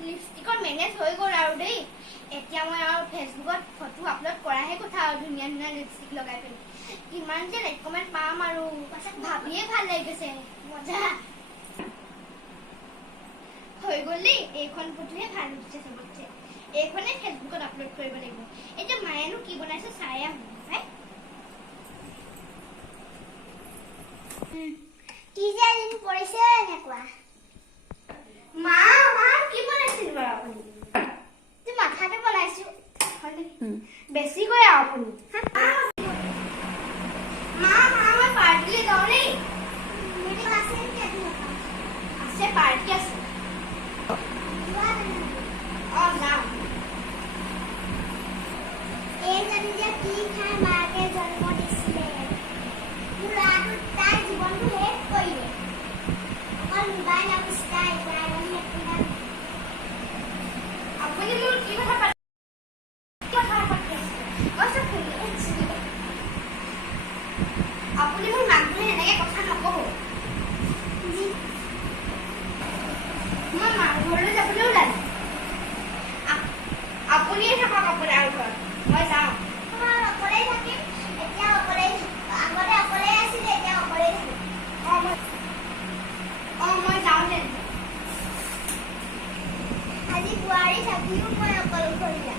লিপষ্টিকৰ manage হৈ গ'ল আৰু দেই এতিয়া মই আৰু ফেচবুকত ফটো আপলোড কৰাহে কথা আৰু ধুনীয়া ধুনীয়া লিপষ্টিক লগাই পিনি কিমান যে লাইক কমেণ্ট পাম আৰু ভাবিয়ে ভাল লাগিছে মজা হৈ গ'ল দেই এইখন ফটোহে ভাল উঠিছে চবতছে এইখনে ফেচবুকত আপলোড কৰিব লাগিব এতিয়া মায়েনো কি বনাইছে চাই আহোঁ কি যে দিন পৰিছে এনেকুৱা মা মা কি বনাইছিল বাৰু আপুনি যে মাথাটো বনাইছো বেছিকৈ আৰু আপুনি মা মা মই পাৰ্টিলৈ যাওঁ দেই আছে পাৰ্টি আছে যাওঁ এইজনী যে কি খাই মাকে জন্ম দিছিলে মোৰ ল'ৰাটো তাই জীৱনটো শেষ কৰিলে অকল মোবাইল আৰু ষ্টাইল আপুনি মোৰ কি কথা পাতি আপুনি মোৰ মাক ধৰি এনেকে কথা নকব মই মাৰ ঘৰলৈ যাবলৈ ওলালো আপুনিয়ে থাকক আপোনাৰ ঘৰত মই যাওঁ অকলেই থাকিম এতিয়া অকলেই আগতে অকলেই আছিলে এতিয়া অকলেই থাকিম মই যাওঁ আজি বোৱাৰী থাকিও মই অকলশৰীয়া